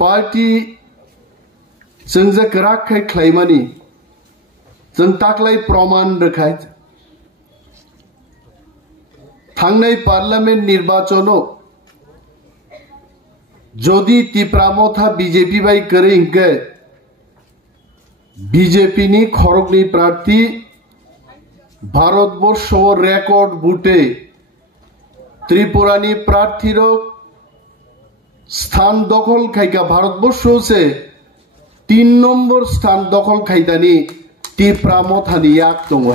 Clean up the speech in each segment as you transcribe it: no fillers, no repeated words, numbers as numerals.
Party जोंजों राखाय खालामनी जों ताकलाय प्रमाण रखाय थांनाय पार्लियामेंट निर्वाचनों जदि तीप्रामथा बीजेपी बाई करे इनके बीजेपी नी खरगनी प्रार्थी भारतवर्ष रेकर्ड बुटे त्रिपुरानी प्रार्थीर स्थान दखल खाइका भारतवर्ष से 3 नम्बर स्थान दखल खाइदानी तीप्रामथानी याक दङ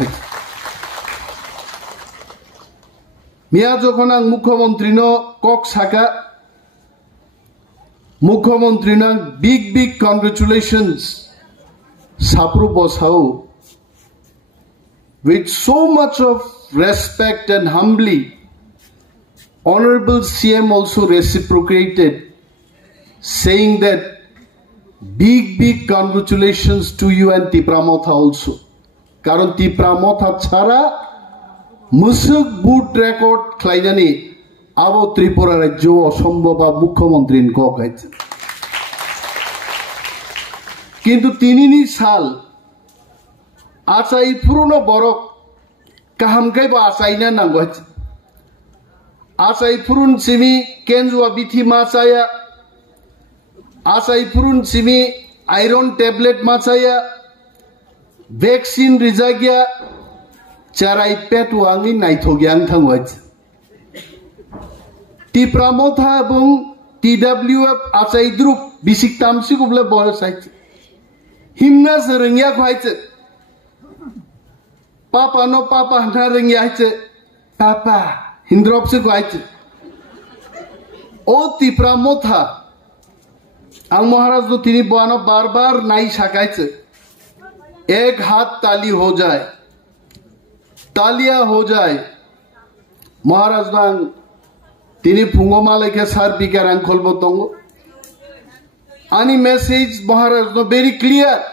मिया जखन आं मुख्यमंत्रीनो कक साका मुख्यमंत्रीनो बिग कॉन्ग्रेचुलेशंस साप्रु बसाओ with so much of respect and humbly Honorable CM also reciprocated saying that big congratulations to you and Tipramotha also karon Tipramotha chhara musuk boot record khlainani abo Tripura rajyo asambhava mukhyamantrin kakaitse kintu tinini sal आचाई पुरुनो बरक काहामकै बा आचाइना नांगौ आचाई पुरुन सिमी केंजुआ बिथि माचाया आचाई पुरुन सिमी आयरन टेबलेट माचाया वैक्सीन रिजागिया चाराई पेट वांगी नाइथोगियां थांगौ तीप्रामथा एवं TWF आचाई द्रुप बिसिक तामसि गुबले बरसाय हिमना जरंगिया खवायचे पापा नो पापा ना रंगियाचे पापा हिंद्रप से गायचे ओ तीप्रामथा आं महाराज तो तिनी बानो बार नाई साकायचे एक हाथ ताली हो जाए तालिया हो जाए महाराज नां तिनी फुंगो मालाइके सार बिकार आंखल बतंगो आनी मेसेज महाराज नो वेरी क्लियर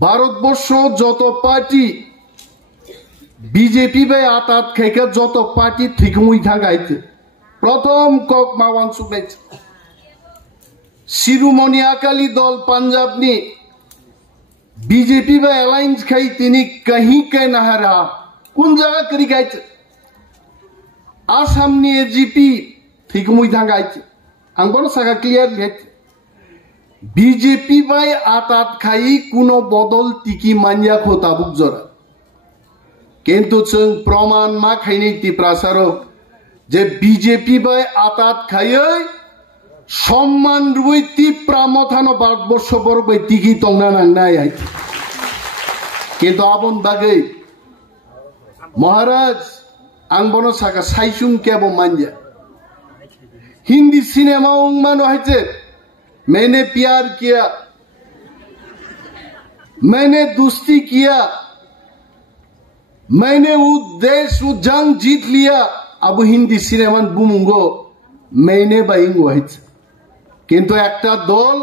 भारतवर्ष যত পার্টি বিজেপি বে আতাত খাইকা যত পার্টি ঠিকমই থাকাইতে প্রথম কক মাওয়ান সুবেচ শিরোমণি আকালি দল পাঞ্জাব নি বিজেপি বে অ্যালায়েন্স খাই তিনি কहीं কে না হারা কোন জায়গা করি গাইছে আসাম নি এজিপি ঠিকমই থাকাইছে আং বড় সাকা ক্লিয়ার গেছে बीजेपी बाय आतात खाई कुनो बदल टिकी मान्या खोता बुकजरा किंतु जों प्रमाण मा खाइनै तिप्रासारो जे बीजेपी बाय आतात खायै सम्मान रुइ तिप्रामथानो भारतवर्ष बरबै टिकी तंना नांनाय किंतु आबन बागै महाराज आं बनो साका साइसुं केबो मान्या हिंदी सिनेमा मानो हाइचे मैंने प्यार किया मैंने दोस्ती किया मैंने वो देश वो जंग जीत लिया अब हिंदी सिनेमा बुमुंगो मैंने बाइंगो है किंतु एकटा दल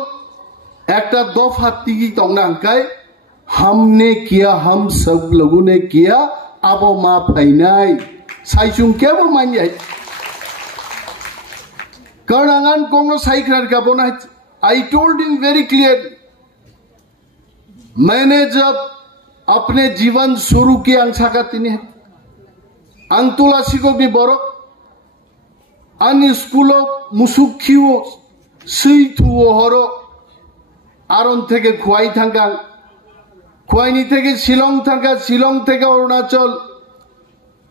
एकटा दफा तिगी तंगनांकाय हमने किया हम सब लोगों ने किया अब मा फाइनाय साइसुं केबो मान्या कर्णांगान कोंगनो साइक्रार का बोना I told him very clearly, मैंने जब अपने जीवन शुरू किया अंशाका तिनी अंतुलासी को भी बरो अन स्कूलो मुसुखियो सैथुओ हरो आरन थे खुआई थांगा खुआईनी थे शिलंग थांगा शिलंग थे अरुणाचल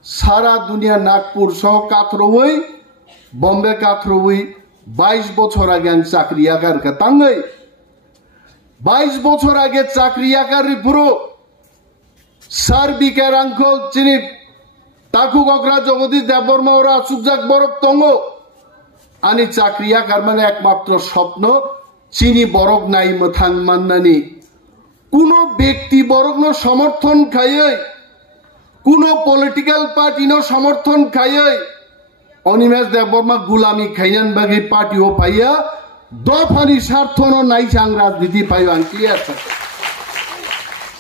सारा दुनिया नागपुर सह काथरवई बम्बे काथरवई 22 বছর আগে আমি চাকরি আকার কাতাঙ্গই 22 বছর আগে চাকরি আকার পুরো সার বিকার আঙ্কল চিনি তাকু গগরা জগদীশ দেববর্মা ওরা সুজাক বরক তঙ্গ আনি চাকরি আকার মানে একমাত্র স্বপ্ন চিনি বরক নাই মথাং মান্নানি কোন ব্যক্তি বরক নো সমর্থন খাইই কোন পলিটিক্যাল পার্টি নো সমর্থন খাইই অনিমেষ দেববর্মা গুলামি খাইনান বাকি পার্টিও পাইয়া দফানি স্বার্থনো নাই সাং রাজনীতি পাইও আং ক্লিয়ার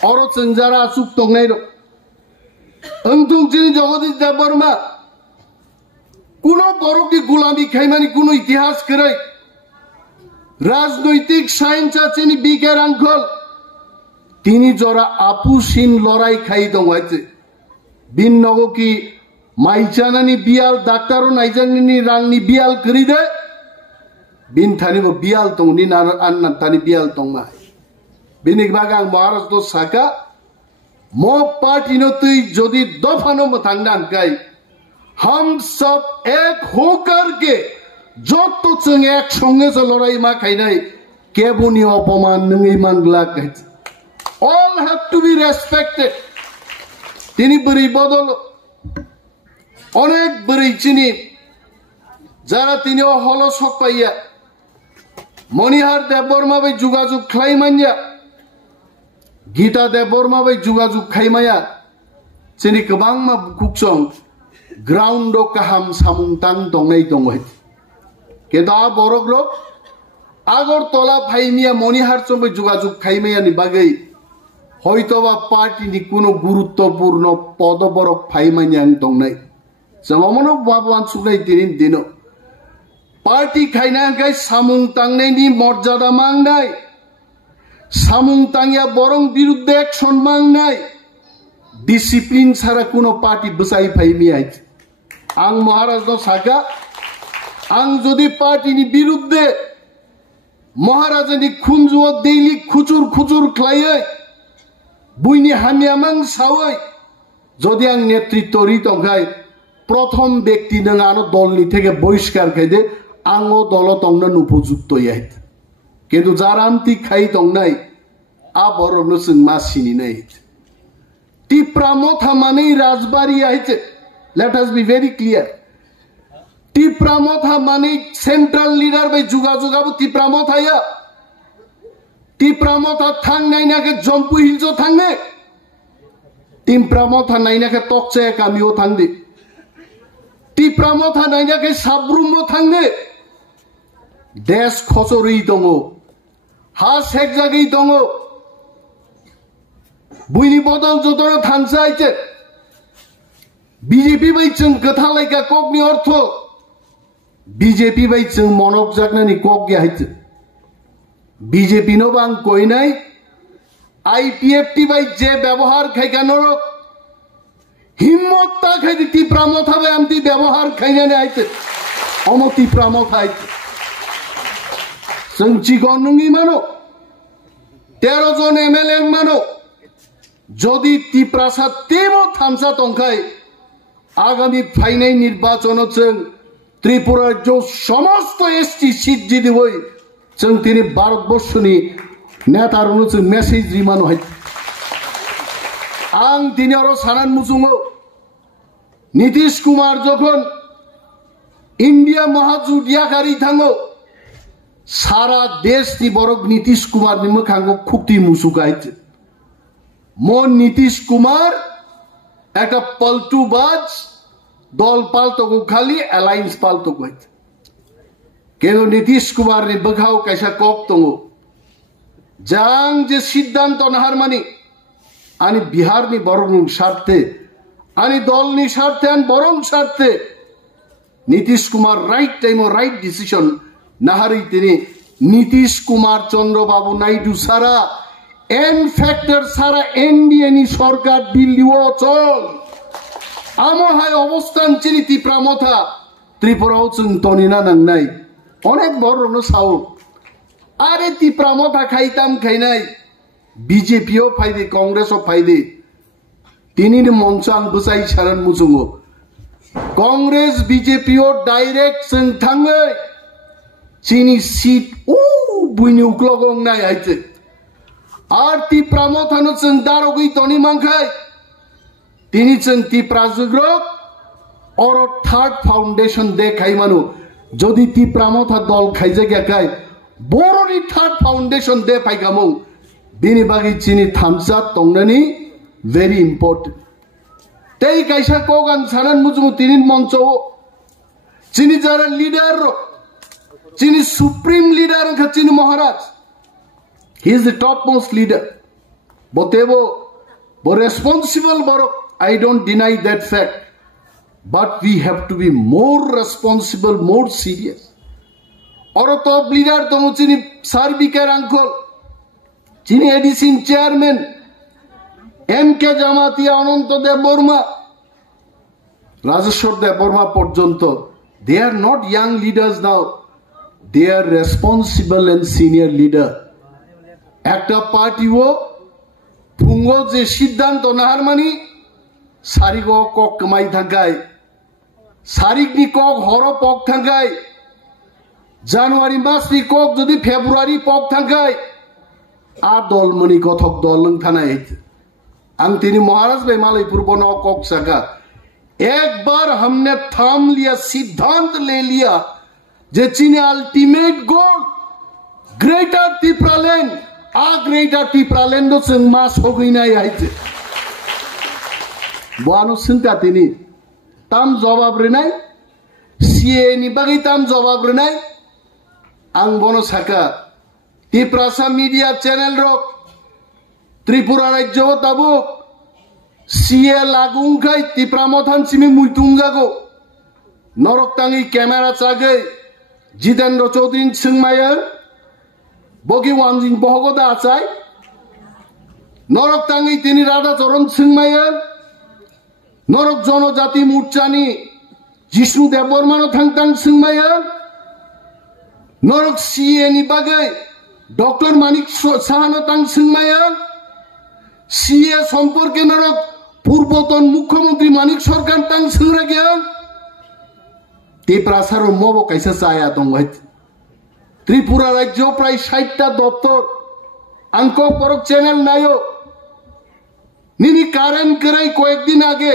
অরো চেঞ্জারা আসুক তংনাই অংতুং চিনি জগদীশ দেববর্মা কোন বড়কি গুলামি খাইমানি কোন ইতিহাস করে রাজনৈতিক সায়েন্স আছেনি বিকের আঙ্কল তিনি জরা আপুসিন লড়াই খাই দঙাইছে বিন নগো কি মাইচানানি বিয়াল ডাক্তারও নাইজানি রাংনি বিয়াল করি দে বিন থানিবো বিয়াল তংনি না আন্না থানি বিয়াল তংমা বিনিক বাগাং মহারাষ্ট্র সাকা মো पार्टी नो तुई जोदी दफानो मथांगना अंकाई हम सब एक होकर के जो तो चंग एक संगे से लड़ाई मा खाइनाई केबुनी अपमान नंगई मांगला कहत all have to be respected তিনি বরি বদল অনেক বরি চিনি যারা তিনি হলো সব পাইয়া মনিহার দেববর্মা বে যোগাযোগ খাইমানিয়া गीता देवबर्मा बै जुगाजुग खाइमाया चिनि गोबां मा बुकुकसं ग्राउंड काहाम सामुंतां दंनाय दंगै केदा बरग्र आगरतला फाइमिया मनिहार चंबै जुगाजुग खाइमाया नि बागै हयतोबा पार्टी नि कोनो गुरुत्वपूर्ण पदबरक फाइमानियां दंनाय जममनो बाबवान सुनाय दिनिन दिनो पार्टी खाइना गाय सामुंतांनायनि मर्यादा मांगनाय सामुंग तांगिया बरं बिरुद्धे एक्शन मांगनाय डिसिप्लिन सारा कोनो पार्टी बसाई फाइमिया आं महाराजनो साका आं जदि पार्टीनि बिरुद्धे महाराजानि खुंजुआव दैलि खुचुर खुचुर ख्लायै बुइनि हामियामां सावै जदि आं नेतृत्वरि तंखाय प्रथम व्यक्ति नों आनो दलनि थेके बहिष्कार खाइदे आंओ दल तंनो नुपजुक्त याय किन्तु जारामति खाइ दंनाय आबरनो जों मासिनि नाय टिप्रामथा माने राजबारि आइते let us be very clear Tipra Motha माने सेंट्रल लीडर बे जुगाजुगाबो टिप्रामथाया टिप्रामथा थांनायनाके जम्पु हिलजो थांने टिप्रामथा नायनाके तकचे कामियो थांदे टिप्रामथा नायनाके साब्रुमो थांने देश खसरै दङो हा सेकजागै दङो बुइनि बदल जदर थांसाइचे बीजेपी बै जों गोथालायका ककनि अर्थ बीजेपी बै जों मनक जागनानि कक गयाइचे बीजेपी नो बां कइनाय आईपीएफटी बै जे व्यवहार खाइगानर हिम्मत ता खाइदि टिप्रामथा बै आमति व्यवहार खाइनानै आइचे अमति प्रामथा आइचे जों चिगननि मानो 13 जन एमएलए मानो যদি টিপ্রাসা তেমো থামসা তংখাই আগামী ফাইনাল নির্বাচন जों ত্রিপুরার যে সমস্ত এসটি সিট জিদি হই जों তিনি ভারতবর্ষনি নেতারনো जों মেসেজ রিমানো হয় আং তিনি আরো সানান মুসুমো নীতিশ কুমার যখন ইন্ডিয়া মহাজুডিয়াকারী থাঙ্গো সারা দেশ নি বরক নীতিশ কুমার নি মুখাঙ্গো খুকতি মুসুকাইছে मोन नीतीश कुमार एक पलटूबाज दल पालतो को खाली अलायंस पालतो को केनो नीतीश कुमार ने बघाव कैसा कोक तंगो जांग जे सिद्धांत नहारमानी आनी बिहार नि बरंग स्वार्थे आनी दल नि स्वार्थे आनी बरंग स्वार्थे Nitish Kumar right time right decision नाहारी तिनी नीतीश कुमार चंद्रबाबू नायडू सारा एन फैक्टर सारा एनडीए नि सरकार दिल्ली चल आमहाय अवस्थान चिनि टिप्रामथा त्रिपुराव जों तनिना नांनाय अनेक बरनो साव आरे टिप्रामथा खाइताम खाइनाय बीजेपीओ फाइदे कांग्रेसओ फाइदे तिनिनि मंच आं बसाइ सारन मुजुङो कांग्रेस बीजेपीओ डाइरेक्ट जों थाङै चिनि सीट बुइनि उक्लगं नाय आइते और टिप्रामथानो जों दारगै तनि मांखाय तिनि जों टिप्राजुग्रक और थर्ड फाउंडेशन दे खाइमानो जदि टिप्रामथा दल खाइजागाखाय बरनि थर्ड फाउंडेशन दे फाइगामौ बिनि बागै चिनि थामसा तंनानि वेरी इम्पोर्टेंट तै काइसा कोगान सानान मुजुमु तिनि मंचो चिनि जारा लीडर चिनि सुप्रीम लीडर का चिनि महाराज He is the topmost leader. Botebo, responsible, I don't deny that fact. But we have to be more responsible, more serious. और top leader तो चिनी सार्बिकेर आंकल चिनी एडिसिन chairman M के जामातिया अनंत देव Burma Rajeshwar देव Burma पर्यन्त they are not young leaders now, they are responsible and senior leader. একটা party ও ফুঙ্গ যে সিদ্ধান্ত নাহার মানি সারিগ cock কামাই থাকায় সারিগনি কক হর পক থাকায় জানুয়ারি মাসনি কক যদি ফেব্রুয়ারি পক থাকায় आ दलमणि कथक दल थानाय आं तिनी महाराज भाई मालयपुर बन কক सका एक बार हमने थाम लिया सिद्धांत ले लिया जे चीन अल्टीमेट गोल ग्रेटर तिप्रालैंड आ ग्रेटर तिप्रालैंड जों मास होगैनाय आइते बानो सिंता तिनी ताम जवाब रेनाय सीए नि बागै ताम जवाब रेनाय आं बनो साका तिप्रासा मीडिया चैनल रक त्रिपुरा राज्य ताबो सीए लागुंखाय तिप्रामथान सिमी मुइतुंगागो नरकतांगी कैमरा चागै जितेंद्र चौधरी सिंगमायर बगी वांजिंग बहगोदा आचाय नरकतांगी तिनी राधाचरण सिंगमायर नरक जनजाति मोर्चानि जिष्णु देवबर्मानो थांतां सिंगमायर नरक सीए नि बागै डॉक्टर मानिक साहानो तां सिंगमायर सीए सम्पर्के नरक पूर्वतन मुख्यमंत्री मानिक सरकार तां सिंगरा गया तिप्रासार मबो कैसे चाया दं त्रिपुरा राज्य प्राय 60टा दफ्तर अंक परक चैनल नायो निनी कारेंट करे कয়েক दिन आगे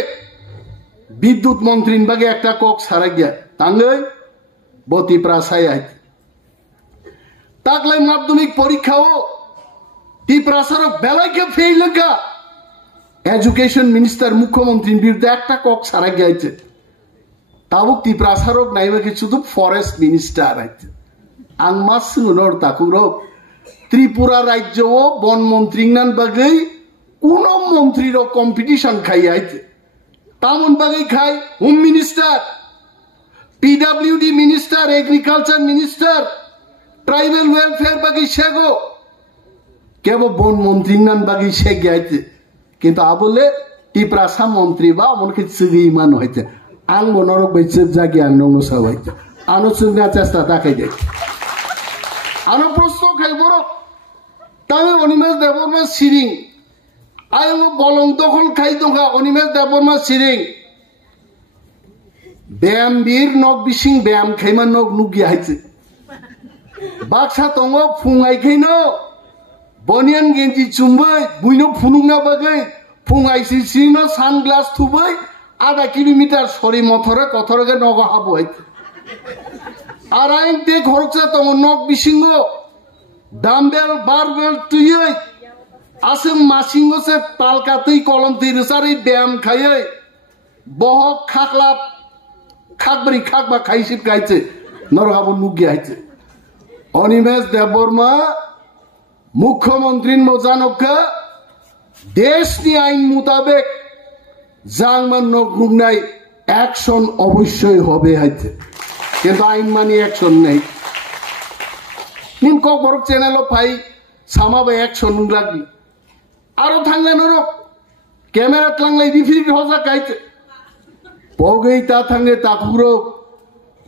विद्युत मंत्री बागे एक কক सारा गया तांगै बो तिप्रासाय ताकलाय माध्यमिक परीक्षा तिप्रासार बेलाके फेल का एजुकेशन मिनिस्टर मुख्यमंत्री बिरुद्धे एक কক सारा गया ताबुक तिप्रासार नाइबा किछु फरेस्ट मिनिस्टर आं मा सोंनोर ताकुरो त्रिपुरा राज्य वन मंत्री नान बागै कोनो मंत्री रो कम्पिटिशन खाई तामन बागै खाई home minister PWD minister agriculture minister tribal welfare बागै सेगो केवल वन मंत्री नान बागै से गया किंतु आबोले तिप्रासा मंत्री बा अमनके चुगि मान होइते आं बनरक बैचेब जागी आं नंगो साबाइते आनो चुगना चेष्टा ताकाय दे आनो प्रश्न खाइ बरो तामे अनिमेष देवबर्मा सिरिं आयंग बलं दखल खाइ दंगा अनिमेष देवबर्मा सिरिं बेम बीर नक बिसिं बेम खाइमा नक नुगि हाइते बाक्सा दंगो फुंगाइखैनो बनियान गेंजी चुम्बै बुइनो फुनुंना बागै फुंगाइसिनो सानग्लास थुबै आधा किलोमीटर सरी मथरे कथरगे नग हाबो आराइन ते खरचा दङ नक बिसिंगो डाम्बेल बारबेल तुयै आसों मासिंगो से तालकातै कलम तिरसारै ब्याम खायै बहक खाखला खाकब्रै खाकबा खाइसिब गाइছে नरगाबो नुगि हाइছে अनिमेष देवबर्मा मुख्यमंत्री मोजानका देश नि आईन मुताबिक जांगमान नुगनाय एक्शन अवश्य होबे हाइते किंतु आईन मानी एक्शन नहीं निन কক बरक चैनल फाई सामाबे एक्शन नुगलागि आरो थांले नरक कैमरा तलांलाय रिफिट हजा गाइते पगै ता थांगे ताकुरो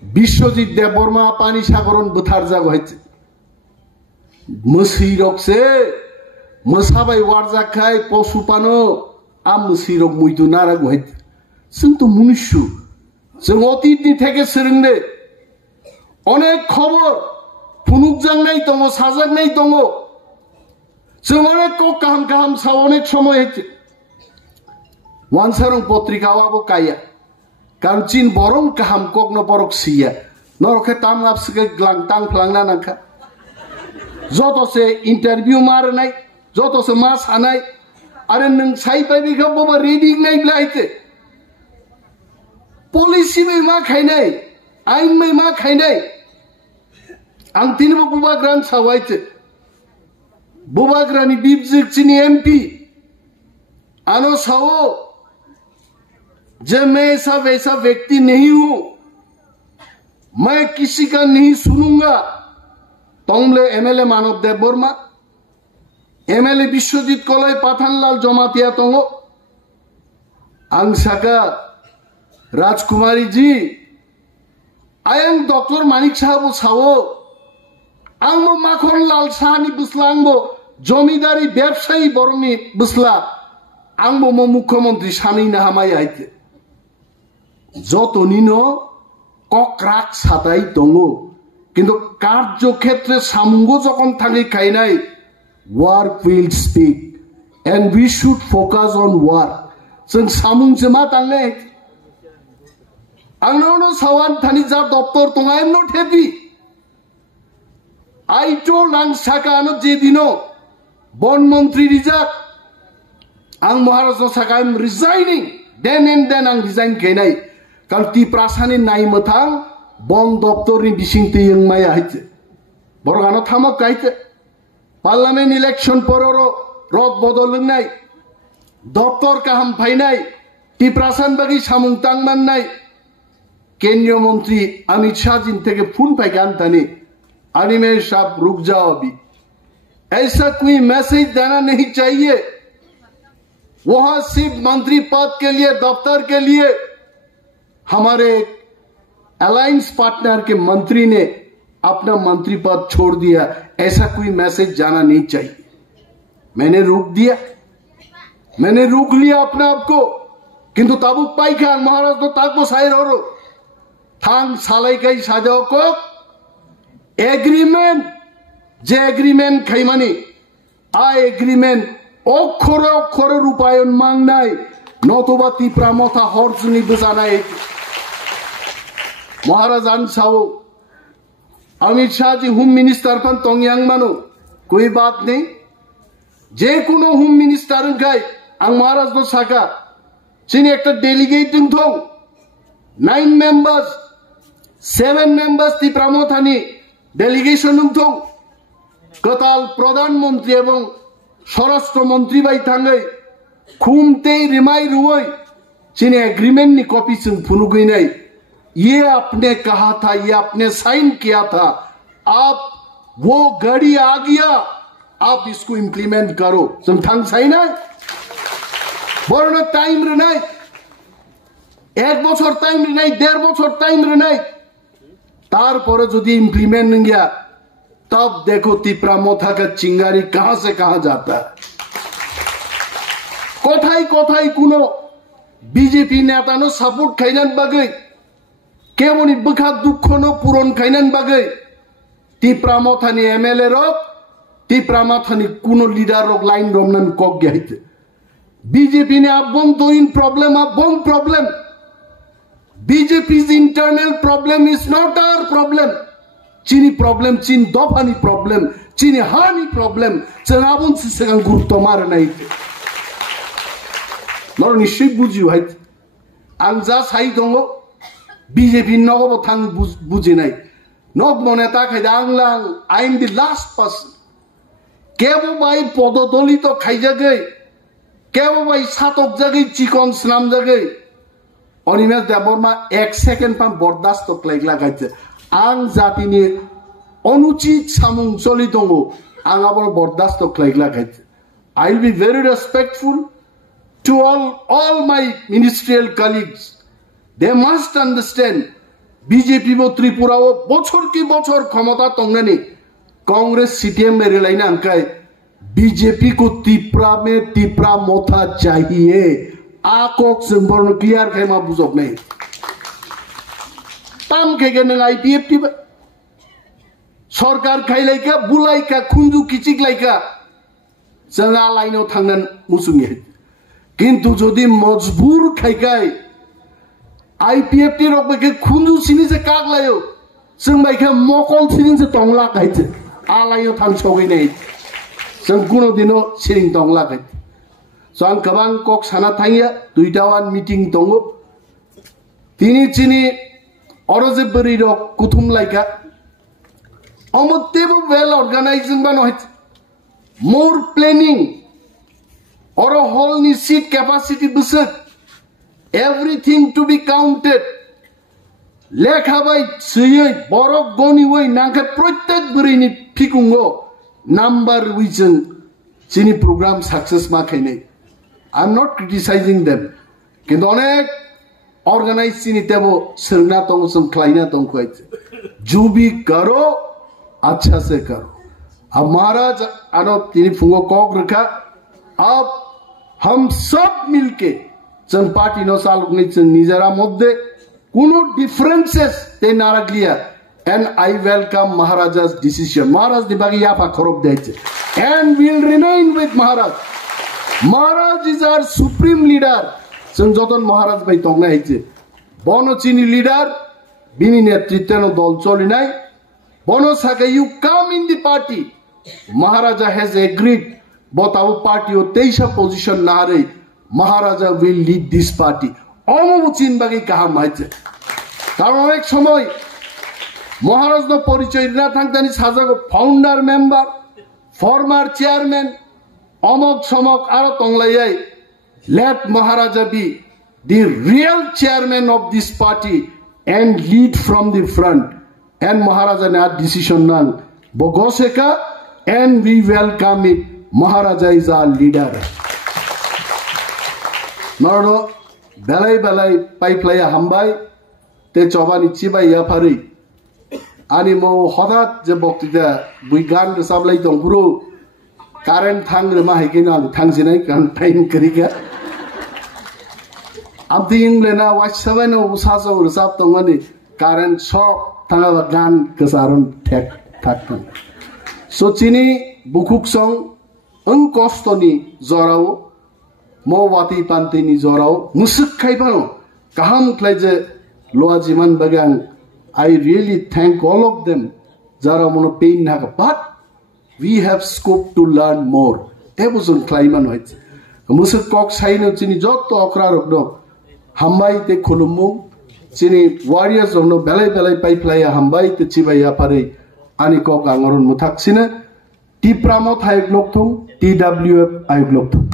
विश्वजित देवबर्मा पानी सागरन बुथार जागो हाइते मसैरक से मोसाबाय वारजाखाय पशुपानो आ मसैरक मुइदु नाराग हाइते जों तो मनुष्य जों अतीतनि थेके सोलोंनो अनेक खबर फुनुकजांनाय दङ साजांनाय दङ जों अनेक गाहाम गाहाम साव अनेक समय हाइते वानसारं पत्रिकावाबो काया कारण चीन बरं गाहाम कगनो बरक सिया नरखे ताम आपसके ग्लांतां फ्लांना नाखा जतो से इंटरव्यू मारनाय जतो से मा सानाय आरो नों साइबाय बेखौ बबा रिडिं नायब्ला आइते पलिसि मै मा खायनाय आइन मै मा खायनाय आं तिनबो बुबाग्रान सावाइते बुबाग्रानि बिबजिकचिनि एमपी आनो सावो जे मैं ऐसा वैसा व्यक्ति नहीं हूं मैं किसी का नहीं सुनूंगा तंगले एमएलए मानव देव वर्मा एमएलए विश्वजीत कलय पाठानलाल जमातिया तंगो आंसाका राजकुमारी जी आयं डॉक्टर मानिक साहब सावो आंगो माखन लाल साहानी बुसला आंगो जमीदारी व्यवसायी बरनी बुसला आंगो मो मुख्यमंत्री सानै ना हामाय आइते जतनिनो कक्राक साताई दंगो किन्तु कार्य क्षेत्रे सामुंगो जखन थाङै खायनाय work will speak and we should focus on work जों सामुं जमा थाङै आंनावनो सावान थानि जा दफ्तर दं I am not happy I told ang sakano jedino bon montri rijak ang Maharashtra saka I am resigning then and then ang resign kainai kalti prasani nai mathang bon doftor ni bisingti yang maya haite borgano thamak kaite parliament election pororo rot bodolung nai doftor kaham phainai ti prasan bagi samung tangman nai केंद्रीय मंत्री अमित शाह जी थे phone पैगाम तनी अनिमेश साहब रुक जाओ अभी ऐसा कोई मैसेज देना नहीं चाहिए वहां सिर्फ मंत्री पद के लिए दफ्तर के लिए हमारे अलायंस पार्टनर के मंत्री ने अपना मंत्री पद छोड़ दिया ऐसा कोई मैसेज जाना नहीं चाहिए मैंने रोक दिया मैंने रोक लिया अपने आप को किंतु ताबुक पाई क्या महाराज तो ताको साइर हो थांग सालाई कई साजाओ को एग्रीमेंट जे एग्रीमेंट खाइमानी आ एग्रीमेंट अक्षरे अक्षरे रूपायन मांगनाय नतुबा तिप्रा मथा हरजुनि बुजानाय महाराज आनसाओ अमित शाह जी होम मिनिस्टर पन तोंगयांग मानो कोई बात नहीं जे कुनो होम मिनिस्टर गाय आं महाराज दो साका चिनी एक डेलीगेटिंग थों 9 members 7 members ती प्रमोथानी डेलीगेशन थों कताल प्रधानमंत्री एवं स्वराष्ट्र मंत्री बाई थांगे खुमते रिमाई रुई चिनी एग्रीमेंट नी कॉपी से फुनुगई नहीं ये आपने कहा था ये आपने साइन किया था आप वो गाड़ी आ गया आप इसको इम्प्लीमेंट करो संथांग साइन है बरना टाइम रे नहीं 1 বছর टाइम रे नहीं 1.5 বছর टाइम रे नहीं तार पर যদি इम्प्लीमेंट नहीं गया तब देखो तिप्रा मोथा का चिंगारी कहां से कहां जाता है कोथाई कोथाई कुनो बीजेपी नेता नो सपोर्ट खाइनान बागै केवनी बखा दुख नो पूरण खाइनान बागै तिप्रा मोथानी एमएलए रक तिप्रा मोथानी कुनो लीडर रक लाइन रमनान कक गयाइते बीजेपी ने अबम दोइन problem BJP's internal problem is not our problem. Chini problem, Chin Dopani problem, Chini Hani problem. Chanabun si segang gurto mara na ite. Nor ni ship buji right. Angza sai dongo BJP nogo bothang buji nai. Nog moneta khai anglang. I am the last person. Kebo bai pododoli to khai jagai. Kebo bai satok jagai chikon snam jagai. Animesh Debbarma 1 second palm बर्दास्त क्लाइगला गाइते आं जातिनि अनुचित सामुं चलि दङ आं आबर बर्दास्त क्लाइगला गाइते I will be very respectful to all my ministerial colleagues. They must understand BJP बो त्रिपुरा वो बछर की बछर क्षमता तंगनानि कांग्रेस सीटीएम में रिलाइना अंकाय बीजेपी को तिप्रा में तिप्रा मोथा चाहिए आकोक संपर्न क्लियर खाई मा बुझब नहीं ताम खेगे नंग आईपीएफ टी सरकार खाइलाइका बुलाइका खुंजु किचिकलाइका जोंहा लाइनाव थांनान मुसुङि किन्तु जदि मजबुर खाइकाय आईपीएफ टी रकबे खुंजु सिनि से कागलायो जों बाइका मकल सिनि से तंगला खाइते आलायो थांसौगै नै जों कुनो दिनो सिरिं तंगला खाइते So ang kabang kok sana thangya duitawan meeting tongo tini chini oroje beriro kuthum laika amottebo well organizing ban hoit more planning or a whole ni seat capacity busuk everything to be counted লেখাবাই সুই বড় গনি ওই নাকে প্রত্যেক বরিনি ফিকুঙ্গো number উইজন চিনি programme success মা খাইনে I am not criticising them কিন্তু অনেক ऑर्गेनाइज चिनी तेबो सिरना तो उसम क्लाइना तो कहते जो भी करो अच्छा से करो अब महाराज आनो तिनी फुंगो कॉक रखा अब हम सब मिलके चन पार्टी नो साल उगने चन निजरा मुद्दे कुनो डिफरेंसेस ते नारक लिया and I welcome Maharaja's decision. Maharaj di bagi yafa khorob deite and will remain with Maharaj. Maharaj is our supreme leader. संजोतन महाराज भाई तंगना हेचे बनो चीनी लीडर बिनी नेतृत्व नो दल चली नाय बनो साके you come in the party Maharaja has agreed but our party o 23 position na re Maharaja will lead this party omo chin bagi kaha maite karon ek somoy Maharaj no porichoy na thangtani sajago founder member former chairman omok somok aro tonglayai let Maharaja be the real chairman of this party and lead from the front. And Maharaja na decision nan bogoseka and we welcome it. Maharaja is our leader. Noro belai pipeline hambai te chobani chibai ya phari. Ani mo hodat je boktida buigan sablai tong guru current thangre ma hekina thangsinai kan time kariga. अब England वाइसवे न उसासो उसाब तो money कारण shock तंगा गान कसारन ठेक ठाक सो चिनी बुकुक सं अन कष्टनी जराव मौवाती पान्तेनी जराव मुसुक खाइबानो काहाम क्लाइजे लोआजिमान बगान I really thank all of them jara mono pain naga but we have scope to learn more ebuzun klaiman hoyche musuk kok saino chini jotto okra rokno hambai te khulumu chini warriors of no belai pipeline hambai te chibaya pare ani kok angoron muthak sine ti pramo thai glokthum TWF ai glokthum